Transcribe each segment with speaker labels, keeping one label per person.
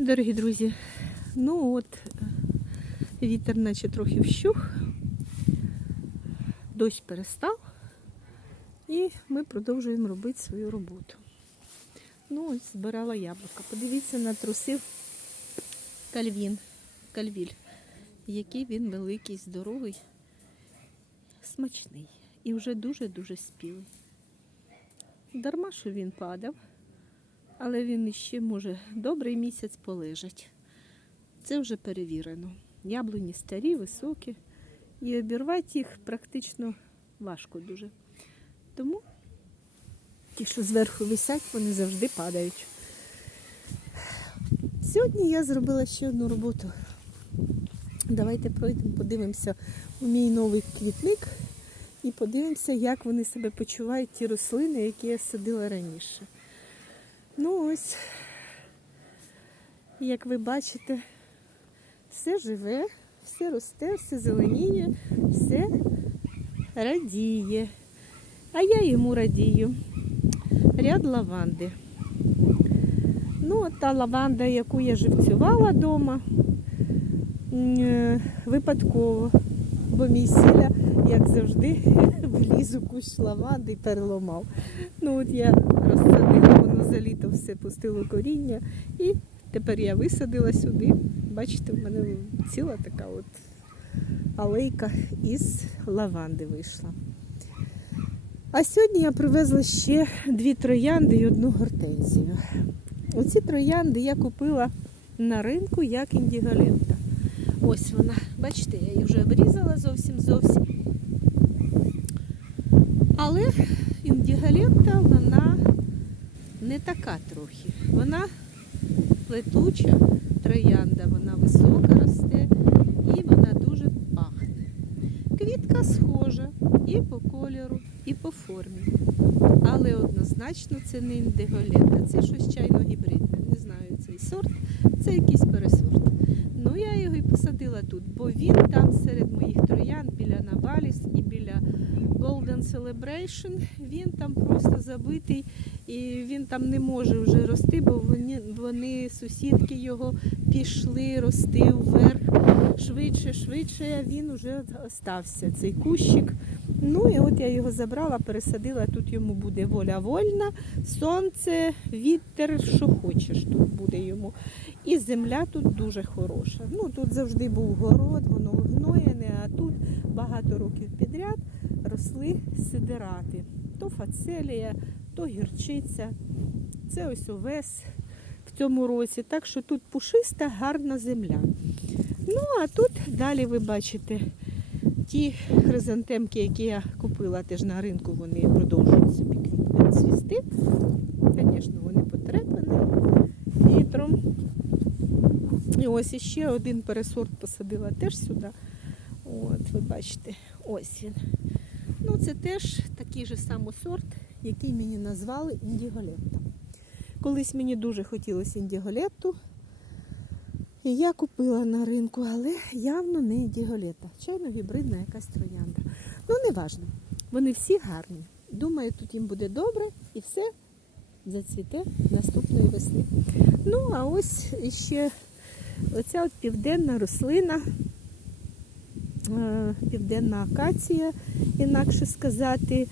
Speaker 1: Дорогі друзі, ну от е, вітер наче трохи вщух, дощ перестав, і ми продовжуємо робити свою роботу. Ну, ось збирала яблука. Подивіться, натрусив кальвін, кальвіль, який він великий, здоровий, смачний і вже дуже-дуже спілий. Дарма, що він падав але він іще може добрий місяць полежать. Це вже перевірено. Яблуні старі, високі, і обірвати їх практично важко дуже. Тому ті, що зверху висять, вони завжди падають. Сьогодні я зробила ще одну роботу. Давайте пройдемо, подивимося у мій новий квітник і подивимося, як вони себе почувають, ті рослини, які я садила раніше. Ну ось, як ви бачите, все живе, все росте, все зеленіє, все радіє. А я йому радію. Ряд лаванди. Ну, от та лаванда, яку я живцювала вдома, випадково, бо мій сіля, як завжди, вліз у кущ лаванди і переламав. Ну от я розсадила, воно за літо все пустило коріння. І тепер я висадила сюди. Бачите, в мене ціла така от алейка із лаванди вийшла. А сьогодні я привезла ще дві троянди і одну гортензію. Оці троянди я купила на ринку як індіголента. Ось вона, бачите, я її вже обрізала зовсім зовсім. Але індіголента вона не така трохи. Вона плетуча троянда, вона висока росте і вона дуже пахне. Квітка схожа і по кольору, і по формі. Але однозначно це не індиголента, це щось чайно гібридне. Не знаю цей сорт, це якийсь пересорт. Я його і посадила тут, бо він там серед моїх троян біля Наваліс і біля Golden Celebration, він там просто забитий і він там не може вже рости, бо вони, вони сусідки його пішли рости вверх швидше, швидше, він вже остався, цей кущик. Ну і от я його забрала, пересадила, тут йому буде воля вольна, сонце, вітер, що хочеш тут буде йому. І земля тут дуже хороша. Ну Тут завжди був город, воно гноєне, а тут багато років підряд росли сидерати. То фацелія, то гірчиця. Це ось овес в цьому році. Так що тут пушиста, гарна земля. Ну, а тут далі ви бачите ті хризантемки, які я купила теж на ринку, вони продовжують собі цвісти. Звісно, вони потрепані вітром. І ось іще один пересорт посадила теж сюди. От, ви бачите, ось він. Ну, це теж такий же самий сорт, який мені назвали індіголетта. Колись мені дуже хотілося індіголетту. І я купила на ринку, але явно не індіголета. Чайно гібридна якась троянда. Ну, не важно. Вони всі гарні. Думаю, тут їм буде добре і все зацвіте наступної весни. Ну, а ось ще оця от південна рослина, південна акація, інакше сказати.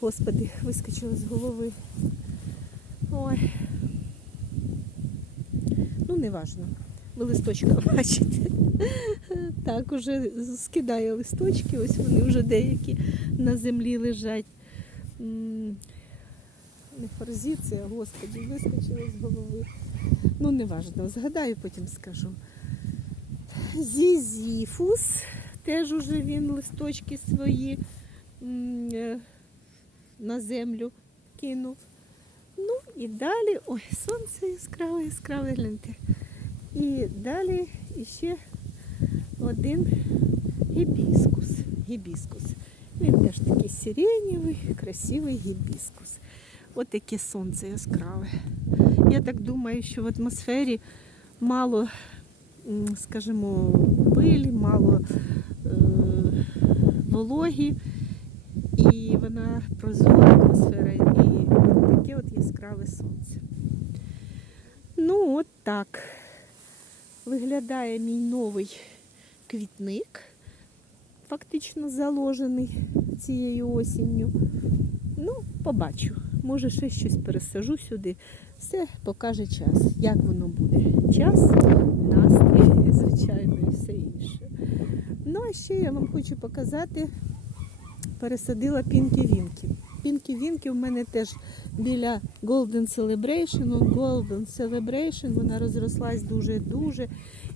Speaker 1: Господи, вискочила з голови. Ой. Ну, не важно. Ви листочка бачите. Так, уже скидає листочки, ось вони вже деякі на землі лежать. Не форзиція, господи, вискочила з голови. Ну, не важно, згадаю, потім скажу. Зізіфус, теж уже він листочки свої е, на землю кинув. Ну і далі, ой, сонце яскраве, яскраве, гляньте. І далі ще один гібіскус. гібіскус. Він теж такий сиренєвий, красивий гібіскус. От таке сонце яскраве. Я так думаю, що в атмосфері мало, скажімо, пилі, мало вологі, і вона прозора атмосфера, і таке от яскраве сонце. Ну, от так. виглядає мій новий квітник, фактично заложений цією осінню. Ну, побачу. Може, ще щось пересажу сюди. Все покаже час, як воно буде. Час, настрій, звичайно, і все інше. Ну, а ще я вам хочу показати, пересадила пінкі-вінки. Пінкі-вінки в мене теж біля Golden Celebration. Golden Celebration, вона розрослась дуже-дуже.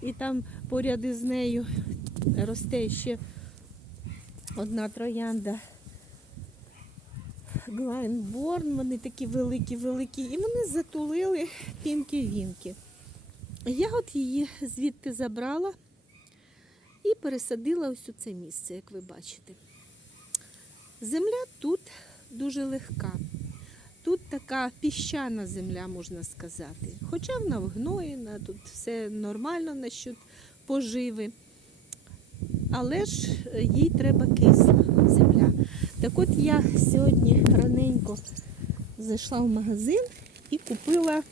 Speaker 1: І там поряд із нею росте ще одна троянда. Глайнборн, вони такі великі-великі, і вони затулили пінки-вінки. Я от її звідти забрала і пересадила ось у це місце, як ви бачите. Земля тут дуже легка. Тут така піщана земля, можна сказати. Хоча вона вгноєна, тут все нормально насчет поживи. Але ж їй треба кисла земля. Так от я сьогодні раненько зайшла в магазин і купила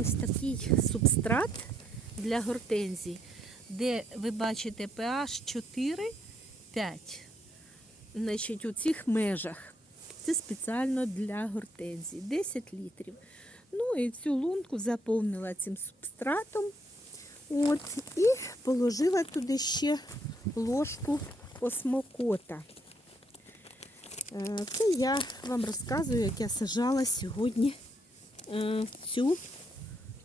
Speaker 1: ось такий субстрат для гортензій, де ви бачите pH 4-5. Значить, у цих межах. Це спеціально для гортензій. 10 літрів. Ну і цю лунку заповнила цим субстратом. От, і положила туди ще ложку осмокота. Е, Це я вам розказую, як я сажала сьогодні е, цю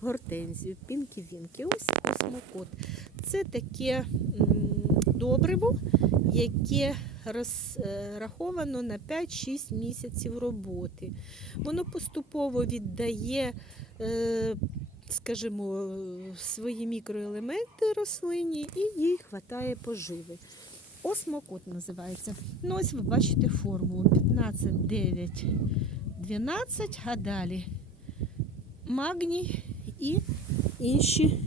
Speaker 1: гортензію, пінки-вінки. Ось осмокот. Це таке добриво, яке розраховано на 5-6 місяців роботи. Воно поступово віддає, е, скажімо, свої мікроелементи рослині і їй вистачає поживи. Осмокот називається. Ну, ось ви бачите формулу 15, 9, 12, а далі магній і інші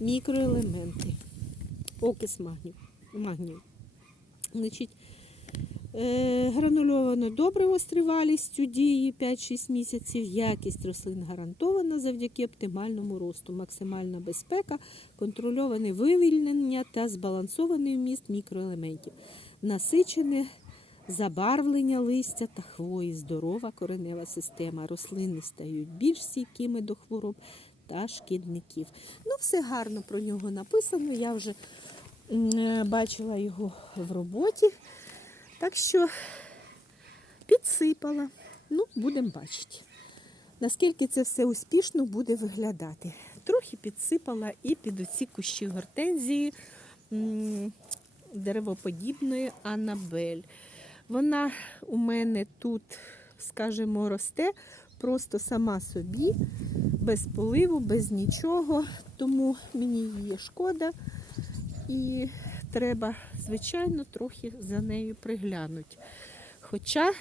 Speaker 1: мікроелементи. Окис магнію. магнію. Значить, е, гранульовано добриво з дії 5-6 місяців. Якість рослин гарантована завдяки оптимальному росту, максимальна безпека, контрольоване вивільнення та збалансований вміст мікроелементів, насичене забарвлення листя та хвої, здорова коренева система. Рослини стають більш стійкими до хвороб та шкідників. Ну, все гарно про нього написано. Я вже бачила його в роботі. Так що підсипала. Ну, будемо бачити, наскільки це все успішно буде виглядати. Трохи підсипала і під оці кущі гортензії деревоподібної Анабель. Вона у мене тут, скажімо, росте просто сама собі, без поливу, без нічого. Тому мені її шкода. І треба, звичайно, трохи за нею приглянути. Хоча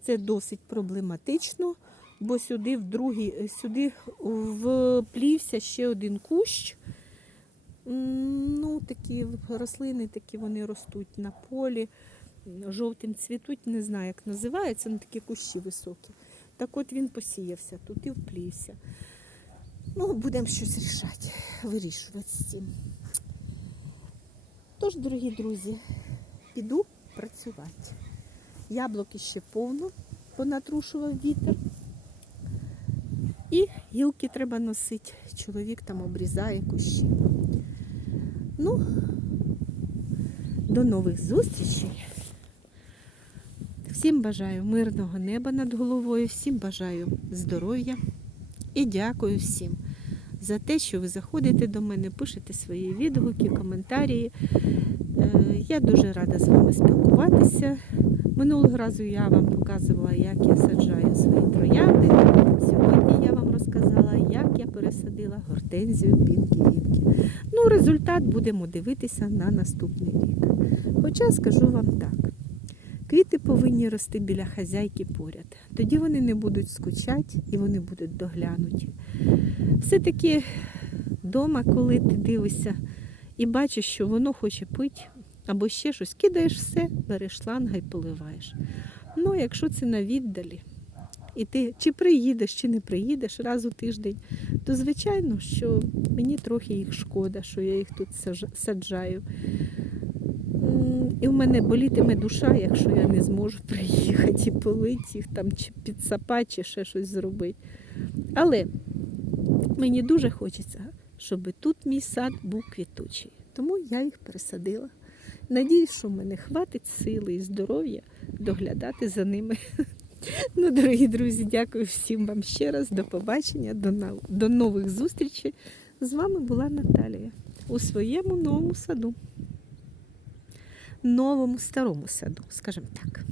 Speaker 1: це досить проблематично, бо сюди в другий, сюди вплівся ще один кущ. Ну, такі рослини, такі вони ростуть на полі, жовтим цвітуть, не знаю, як називається, ну такі кущі високі. Так от він посіявся тут і вплівся. Ну, будемо щось рішати, вирішувати з цим. Тож, дорогі друзі, піду працювати. Яблуки ще повно, понатрушував вітер. І гілки треба носити. Чоловік там обрізає кущі. Ну, до нових зустрічей. Всім бажаю мирного неба над головою, всім бажаю здоров'я і дякую всім за те, що ви заходите до мене, пишете свої відгуки, коментарі. Е, Я дуже рада з вами спілкуватися. Минулого разу я вам показувала, як я саджаю свої троянди. Сьогодні я вам розказала, як я пересадила гортензію пінки-вінки. Ну, результат будемо дивитися на наступний рік. Хоча скажу вам так. Квіти повинні рости біля хазяйки поряд. Тоді вони не будуть скучати і вони будуть доглянуті. Все-таки вдома, коли ти дивишся і бачиш, що воно хоче пити або ще щось, кидаєш все, береш шланга і поливаєш. Ну, якщо це на віддалі, і ти чи приїдеш, чи не приїдеш раз у тиждень, то звичайно, що мені трохи їх шкода, що я їх тут саджаю. І в мене болітиме душа, якщо я не зможу приїхати і полити їх там, чи підсапати, чи ще щось зробити. Але мені дуже хочеться, щоб тут мій сад був квітучий. Тому я їх пересадила. Надіюсь, що в мене хватить сили і здоров'я доглядати за ними. Ну, дорогі друзі, дякую всім вам ще раз. До побачення, до, до нових зустрічей. З вами була Наталія у своєму новому саду. Новому старому саду, скажімо так.